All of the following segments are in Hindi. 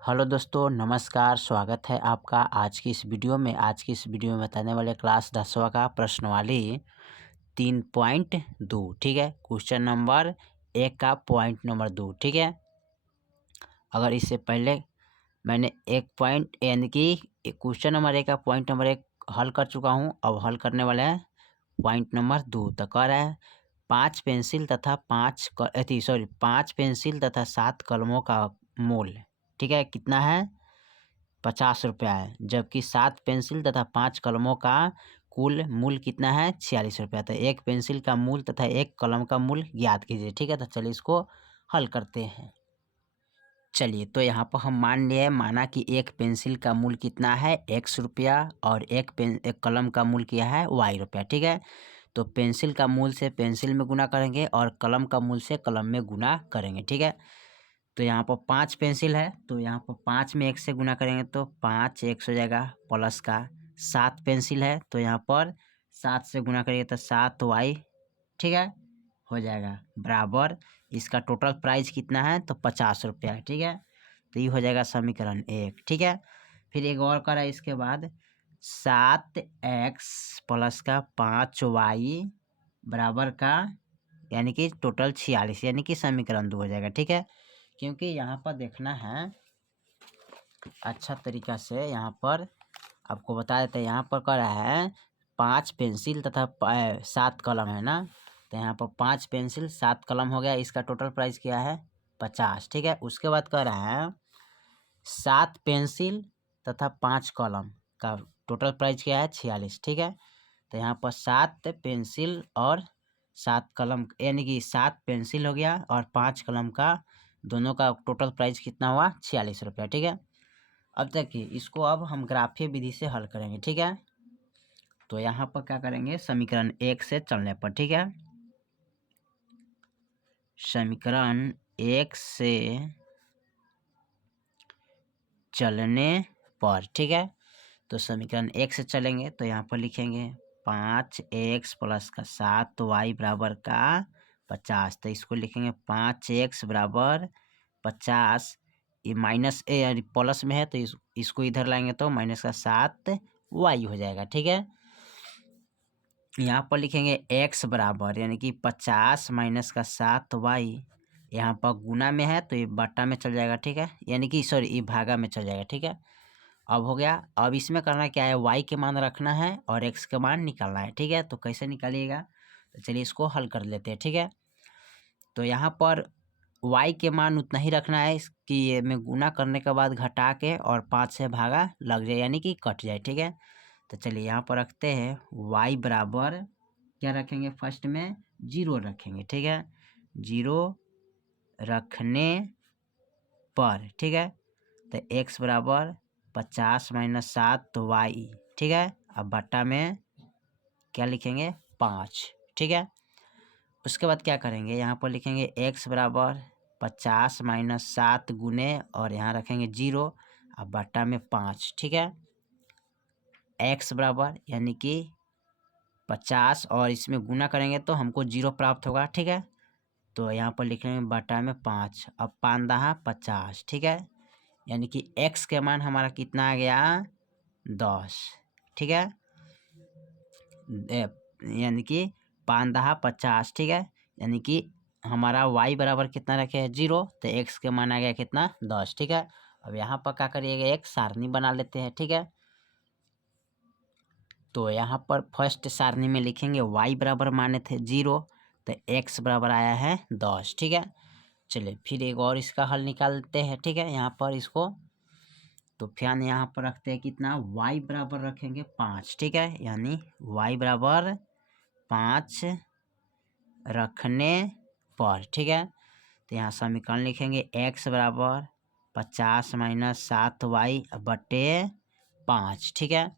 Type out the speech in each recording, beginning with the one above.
हेलो दोस्तों, नमस्कार। स्वागत है आपका आज की इस वीडियो में। बताने वाले क्लास 10वां का प्रश्नवाली 3.2। ठीक है, क्वेश्चन नंबर 1 का पॉइंट नंबर 2। ठीक है, अगर इससे पहले मैंने एक पॉइंट यानी कि क्वेश्चन नंबर 1 का पॉइंट नंबर 1 हल कर चुका हूँ। अब हल करने वाले हैं पॉइंट नंबर 2। तो कह रहा है 5 पेंसिल तथा 5 पेंसिल तथा 7 कलमों का मूल्य, ठीक है, कितना है? 50 रुपया है। जबकि 7 पेंसिल तथा 5 कलमों का कुल मूल्य कितना है? 46 रुपया। तो एक पेंसिल का मूल्य तथा एक कलम का मूल्य ज्ञात कीजिए। ठीक है, तो चलिए इसको हल करते हैं। चलिए, तो यहाँ पर हम माना कि एक पेंसिल का मूल्य कितना है? x रुपया, और एक कलम का मूल्य क्या है? y रुपया। ठीक है, तो पेंसिल का मूल्य से पेंसिल में गुना करेंगे और कलम का मूल्य से कलम में गुना करेंगे। ठीक है, तो यहाँ पर 5 पेंसिल है, तो यहाँ पर 5 में 1 से गुना करेंगे तो 5 x हो जाएगा, प्लस का 7 पेंसिल है तो यहाँ पर 7 से गुना करेंगे तो 7y, ठीक है, हो जाएगा, बराबर इसका टोटल प्राइस कितना है? तो 50 रुपया है। ठीक है, तो ये हो जाएगा समीकरण 1। ठीक है, फिर एक और करा इसके बाद 7x प्लस का 5y बराबर का, यानी कि टोटल 46, यानी कि समीकरण 2 हो जाएगा। ठीक है, क्योंकि यहाँ पर देखना है अच्छा तरीका से, यहाँ पर आपको बता देते हैं। यहाँ पर कह रहा है 5 पेंसिल तथा 7 कलम है ना, तो यहाँ पर 5 पेंसिल 7 कलम हो गया, इसका टोटल प्राइस क्या है? 50। ठीक है, उसके बाद कह रहा है 7 पेंसिल तथा 5 कलम का टोटल प्राइस क्या है? 46। ठीक है, तो यहाँ पर 7 पेंसिल और 7 कलम, यानी कि 7 पेंसिल हो गया और 5 कलम का, दोनों का टोटल प्राइस कितना हुआ? 46 रुपया। ठीक है, अब देखिए इसको अब हम ग्राफीय विधि से हल करेंगे। ठीक है, तो यहाँ पर क्या करेंगे? समीकरण 1 से चलने पर। ठीक है, समीकरण 1 से चलने पर। ठीक है, तो समीकरण 1 से चलेंगे तो यहाँ पर लिखेंगे 5x प्लस का 7y बराबर का 50। तो इसको लिखेंगे 5x बराबर 50, ये माइनस प्लस में है तो इसको इधर लाएंगे तो माइनस का 7y हो जाएगा। ठीक है, यहाँ पर लिखेंगे x बराबर, यानी कि 50 माइनस का 7y, यहाँ पर गुना में है तो ये बट्टा में चल जाएगा। ठीक है, यानी कि सॉरी, ये भागा में चल जाएगा। ठीक है, अब हो गया। अब इसमें करना क्या है? y के मान रखना है और x के मान निकालना है। ठीक है, तो कैसे निकालिएगा? तो चलिए इसको हल कर लेते हैं। ठीक है, तो यहाँ पर y के मान उतना ही रखना है कि ये में गुना करने के बाद घटा के और 5 से भागा लग जाए, यानी कि कट जाए। ठीक है, तो चलिए यहाँ पर रखते हैं y बराबर, क्या रखेंगे? फर्स्ट में 0 रखेंगे। ठीक है, 0 रखने पर, ठीक है, तो x बराबर 50 माइनस 7 तो y। ठीक है, अब बट्टा में क्या लिखेंगे? 5। ठीक है, उसके बाद क्या करेंगे? यहाँ पर लिखेंगे x बराबर 50 माइनस 7 गुने, और यहाँ रखेंगे 0, अब बट्टा में 5। ठीक है, x बराबर यानी कि 50 और इसमें गुना करेंगे तो हमको 0 प्राप्त होगा। ठीक है, तो यहाँ पर लिखेंगे बट्टा में 5, अब 5 दहा 50। ठीक है, यानी कि x के मान हमारा कितना आ गया? 10। ठीक है, यानी कि 5 दहा 50। ठीक है, यानी कि हमारा y बराबर कितना रखे है? 0, तो x के मान आ गया कितना? 10। ठीक है, अब यहाँ पर क्या करिएगा? एक सारणी बना लेते हैं। ठीक है, तो यहाँ पर फर्स्ट सारणी में लिखेंगे y बराबर माने थे 0, तो x बराबर आया है 10। ठीक है, चलिए फिर एक और इसका हल निकालते हैं। ठीक है, यहाँ पर इसको तो फिर यहाँ पर रखते हैं कितना? y बराबर रखेंगे 5। ठीक है, यानी y बराबर 5 रखने पर। ठीक है, तो यहाँ समीकरण लिखेंगे x बराबर 50 माइनस 7y बटे 5। ठीक है,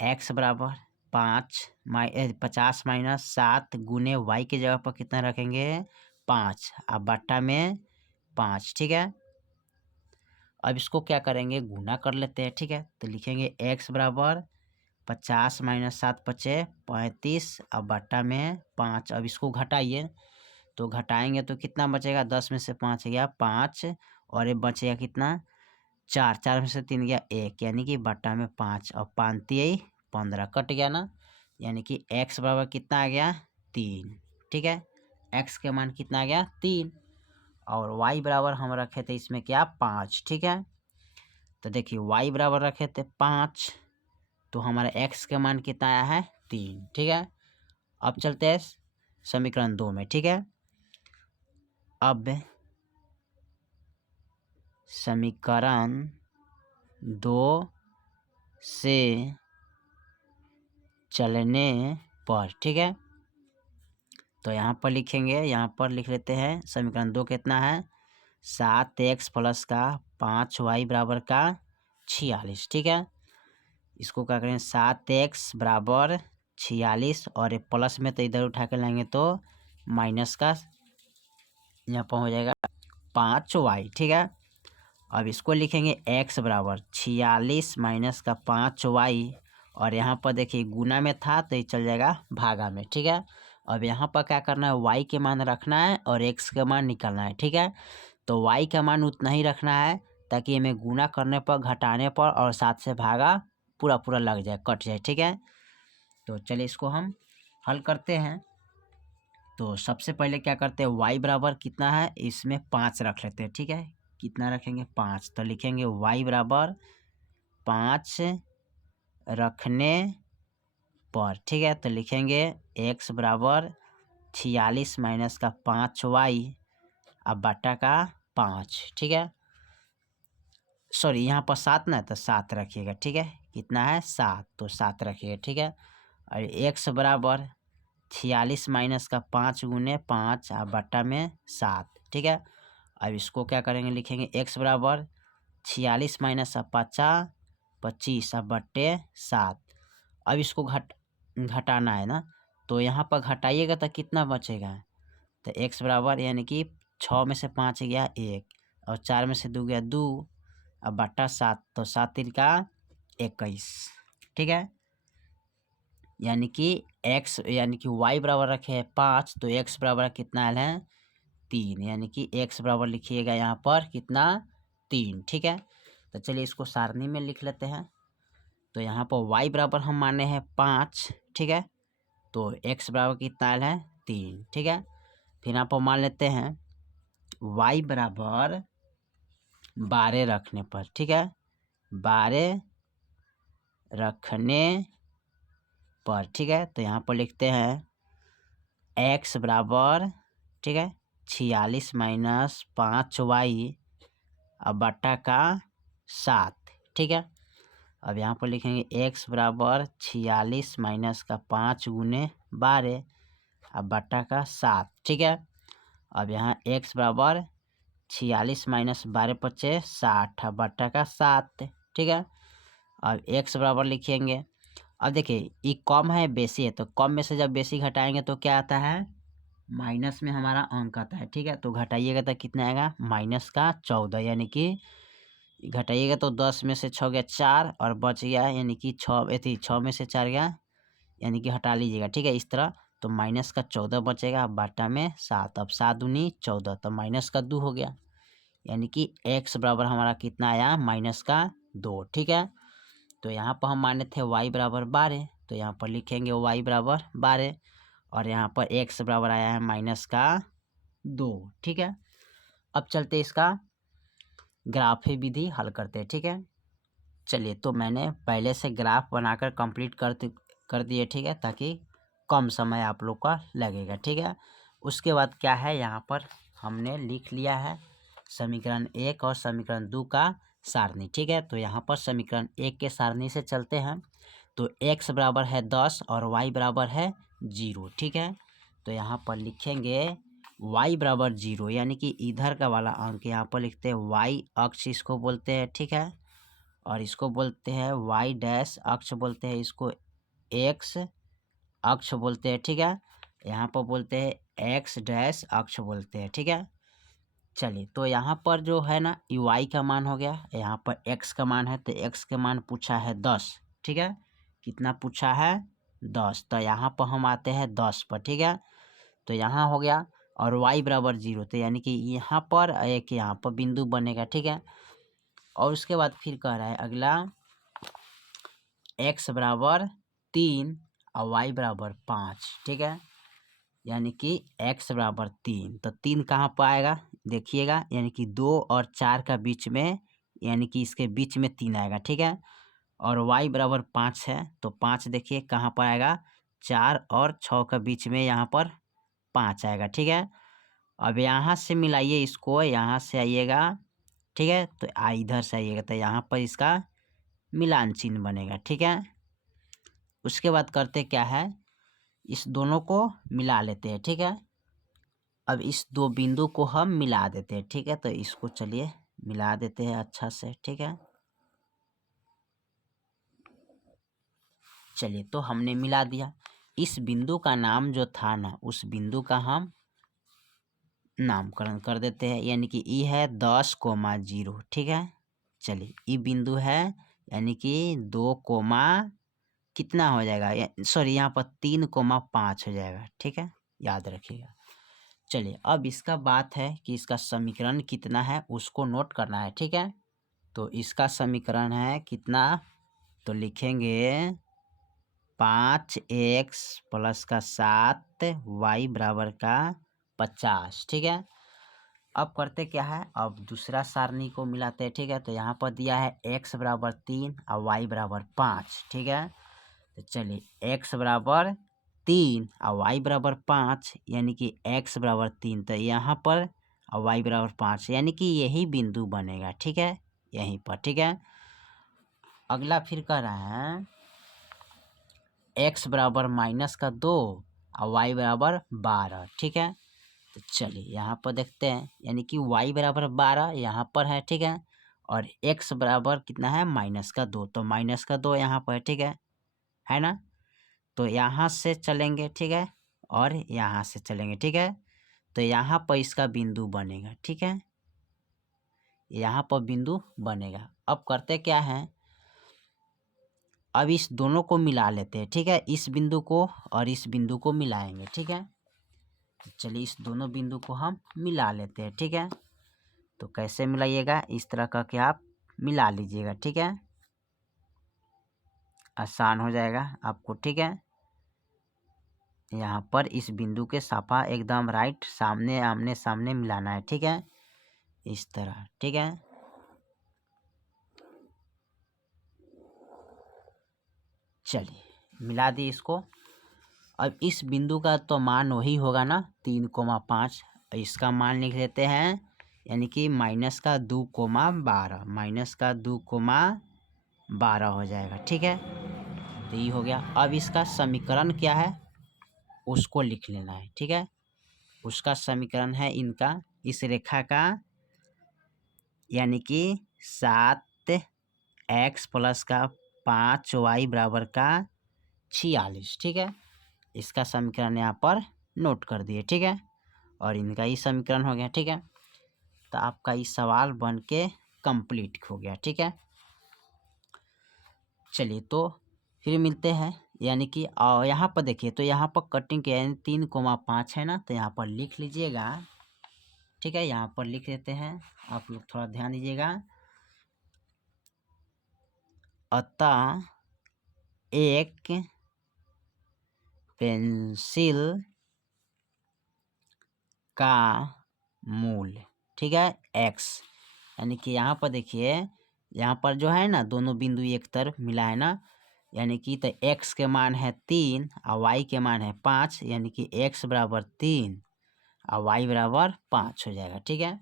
x बराबर 50 माइनस 7 गुने y की जगह पर कितना रखेंगे? 5, अब बट्टा में 5। ठीक है, अब इसको क्या करेंगे? गुना कर लेते हैं। ठीक है, तो लिखेंगे x बराबर 50 माइनस 7 पचे 35, अब बट्टा में 5। अब इसको घटाइए, तो घटाएंगे तो कितना बचेगा? 10 में से 5 गया 5, और ये बचेगा कितना? 4, 4 में से 3 गया 1 यानी कि बट्टा में 5 और 5 3 15 कट गया ना, यानी कि x बराबर कितना आ गया 3। ठीक है, x के मान कितना आ गया 3 और y बराबर हम रखे थे इसमें क्या 5। ठीक है, तो देखिए y बराबर रखे थे 5 तो हमारा x के मान कितना आया है 3। ठीक है, अब चलते हैं समीकरण 2 में। ठीक है, अब समीकरण 2 से चलने पर, ठीक है, तो यहाँ पर लिखेंगे, यहाँ पर लिख लेते हैं समीकरण 2 कितना है 7x प्लस का 5y बराबर का 46। ठीक है, इसको क्या करें 7x बराबर 46 और ये प्लस में तो इधर उठा के लाएंगे तो माइनस का यहाँ पर हो जाएगा 5y। ठीक है, अब इसको लिखेंगे x बराबर 46 माइनस का 5y और यहाँ पर देखिए गुना में था तो ये चल जाएगा भागा में। ठीक है, अब यहाँ पर क्या करना है y के मान रखना है और x के मान निकालना है। ठीक है, तो y का मान उतना ही रखना है ताकि हमें गुना करने पर घटाने पर और साथ से भागा पूरा पूरा लग जाए कट जाए। ठीक है, तो चलिए इसको हम हल करते हैं। तो सबसे पहले क्या करते हैं y बराबर कितना है इसमें 5 रख लेते हैं। ठीक है, कितना रखेंगे 5 तो लिखेंगे y बराबर 5 रखने पर। ठीक है, तो लिखेंगे x बराबर 46 माइनस का 5y अब बट्टा का 5। ठीक है, सॉरी यहाँ पर 7 ना तो 7 रखिएगा। ठीक है, कितना है 7 तो 7 रखिएगा। ठीक है, और x बराबर 46 माइनस का 5 गुने 5 अब बट्टा में 7। ठीक है, अब इसको क्या करेंगे लिखेंगे x बराबर 46 माइनस का 50 25 अब बट्टे 7। अब इसको घटाना है ना, तो यहाँ पर घटाइएगा तो कितना बचेगा तो x बराबर यानी कि 6 में से 5 गया 1 और 4 में से 2 गया 2 अब बट्टा 7 तो 7 3 का 21। ठीक है, यानी कि x यानी कि y बराबर रखे हैं 5 तो x बराबर कितना आया है 3 यानी कि x बराबर लिखिएगा यहाँ पर कितना 3। ठीक है, तो चलिए इसको सारणी में लिख लेते हैं। तो यहाँ पर y बराबर हम माने हैं 5। ठीक है, तो x बराबर कितना आया है 3। ठीक है, फिर यहाँ पर मान लेते हैं y बराबर 12 रखने पर। ठीक है, 12 रखने पर। ठीक है, तो यहाँ पर लिखते हैं x बराबर ठीक है 46 माइनस 5y अब बट्टा का 7। ठीक है, अब यहाँ पर लिखेंगे x बराबर 46 माइनस का 5 गुने 12 अब बट्टा का 7। ठीक है, अब यहाँ x बराबर 46 माइनस 12 पच्चे 60 अब बट्टा का 7। ठीक है, अब x बराबर लिखेंगे। अब देखिए ये कम है बेसी है तो कम में से जब बेसी घटाएंगे तो क्या आता है माइनस में हमारा अंक आता है। ठीक है, तो घटाइएगा तो कितना आएगा माइनस का 14 यानी कि घटाइएगा तो 10 में से 6 गया 4 और बच गया यानी कि 6 में से 4 गया यानी कि हटा लीजिएगा। ठीक है, इस तरह तो माइनस का 14 बचेगा अब बाटा में 7 अब 7 दूनी 14 तो माइनस का 2 हो गया यानी कि x बराबर हमारा कितना आया माइनस का 2। ठीक है, तो यहाँ पर हम माने थे y बराबर 12 तो यहाँ पर लिखेंगे y बराबर 12 और यहाँ पर x बराबर आया है माइनस का 2। ठीक है, अब चलते इसका ग्राफी विधि हल करते हैं। ठीक है, चलिए तो मैंने पहले से ग्राफ बनाकर कंप्लीट कर दिए। ठीक है, ताकि कम समय आप लोग का लगेगा। ठीक है, उसके बाद क्या है यहाँ पर हमने लिख लिया है समीकरण 1 और समीकरण 2 का सारणी। ठीक है, तो यहाँ पर समीकरण 1 के सारणी से चलते हैं। तो x बराबर है 10 और y बराबर है 0। ठीक है, तो यहाँ पर लिखेंगे y बराबर 0 यानी कि इधर का वाला अंक यहाँ पर लिखते हैं y अक्ष इसको बोलते हैं। ठीक है, और इसको बोलते हैं y डैश अक्ष बोलते हैं, इसको x अक्ष बोलते हैं। ठीक है, यहाँ पर बोलते हैं x डैश अक्ष बोलते हैं। ठीक है, चलिए तो यहाँ पर जो है ना y का मान हो गया, यहाँ पर x का मान है तो x का मान पूछा है 10। ठीक है, कितना पूछा है 10 तो यहाँ पर हम आते हैं 10 पर। ठीक है, तो यहाँ हो गया और y बराबर 0 तो यानी कि यहाँ पर एक यहाँ पर बिंदु बनेगा। ठीक है, और उसके बाद फिर कह रहा है अगला x बराबर 3 और y बराबर 5, ठीक है। यानी कि x बराबर 3, तो 3 कहाँ पर आएगा देखिएगा, यानी कि 2 और 4 का बीच में, यानी कि इसके बीच में 3 आएगा, ठीक है। और y बराबर 5 है, तो 5 देखिए कहाँ पर आएगा, 4 और 6 का बीच में यहाँ पर 5 आएगा, ठीक है। अब यहाँ से मिलाइए इसको, यहाँ से आइएगा, ठीक है, तो इधर से आइएगा, तो यहाँ पर इसका मिलान चिन्ह बनेगा, ठीक है। उसके बाद करते क्या है, इस दोनों को मिला लेते हैं, ठीक है। अब इस दो बिंदु को हम मिला देते हैं, ठीक है। तो इसको चलिए मिला देते हैं अच्छा से, ठीक है। चलिए, तो हमने मिला दिया। इस बिंदु का नाम जो था ना, उस बिंदु का हम नामकरण कर देते हैं, यानी कि ई है 10,0, ठीक है। चलिए, ई बिंदु है, यानी कि 2, कितना हो जाएगा, सॉरी यहाँ पर 3,5 हो जाएगा, ठीक है, याद रखिएगा। चलिए, अब इसका बात है कि इसका समीकरण कितना है उसको नोट करना है, ठीक है। तो इसका समीकरण है कितना, तो लिखेंगे 5x प्लस का 7 y बराबर का 50, ठीक है। अब करते क्या है, अब दूसरा सारणी को मिलाते हैं, ठीक है। तो यहाँ पर दिया है x बराबर 3 और y बराबर 5, ठीक है। तो चलिए, x बराबर 3 और y बराबर 5, यानी कि x बराबर 3, तो यहाँ पर और y बराबर 5, यानी कि यही बिंदु बनेगा, ठीक है, यहीं पर, ठीक है। अगला फिर कह रहा है x बराबर -2 और y बराबर 12, ठीक है। तो चलिए यहाँ पर देखते हैं, यानी कि y बराबर 12 यहाँ पर है, ठीक है। और x बराबर कितना है, -2, तो -2 यहाँ पर है, ठीक है ना। तो यहाँ से चलेंगे, ठीक है, और यहाँ से चलेंगे, ठीक है। तो यहाँ पर इसका बिंदु बनेगा, ठीक है, यहाँ पर बिंदु बनेगा। अब करते क्या है, अब इस दोनों को मिला लेते हैं, ठीक है। इस बिंदु को और इस बिंदु को मिलाएंगे, ठीक है। तो चलिए, इस दोनों बिंदु को हम मिला लेते हैं, ठीक है। तो कैसे मिलाइएगा, इस तरह का कि आप मिला लीजिएगा, ठीक है, आसान हो जाएगा आपको, ठीक है। यहाँ पर इस बिंदु के साफा एकदम राइट सामने आमने सामने मिलाना है, ठीक है, इस तरह, ठीक है। चलिए, मिला दी इसको। अब इस बिंदु का तो मान वही होगा ना, 3,5, इसका मान लिख लेते हैं, यानी कि -2,12, -2,12 हो जाएगा, ठीक है। तो ये हो गया। अब इसका समीकरण क्या है उसको लिख लेना है, ठीक है। उसका समीकरण है इनका, इस रेखा का, यानी कि 7x प्लस का 5y बराबर का 46, ठीक है। इसका समीकरण यहाँ पर नोट कर दिए, ठीक है। और इनका ही समीकरण हो गया, ठीक है। तो आपका ये सवाल बन के कंप्लीट हो गया, ठीक है। चलिए, तो फिर मिलते हैं, यानी कि यहाँ पर देखिए, तो यहाँ पर कटिंग के यानी 3,5 है ना, तो यहाँ पर लिख लीजिएगा, ठीक है। यहाँ पर लिख देते हैं, आप लोग थोड़ा ध्यान दीजिएगा। अतः एक पेंसिल का मूल, ठीक है, x, यानी कि यहाँ पर देखिए, यहाँ पर जो है ना दोनों बिंदु एक तरफ मिला है ना, यानी कि तो x के मान है 3 और y के मान है 5, यानी कि x बराबर 3 और y बराबर 5 हो जाएगा, ठीक है।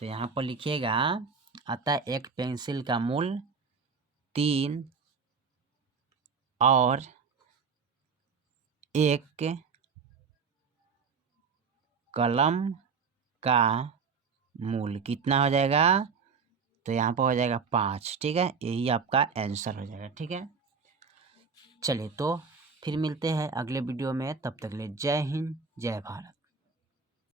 तो यहाँ पर लिखिएगा, अतः एक पेंसिल का मूल 3 और एक कलम का मूल कितना हो जाएगा, तो यहाँ पर हो जाएगा 5, ठीक है। यही आपका आंसर हो जाएगा, ठीक है। चलिए, तो फिर मिलते हैं अगले वीडियो में, तब तक के लिए जय हिंद, जय भारत।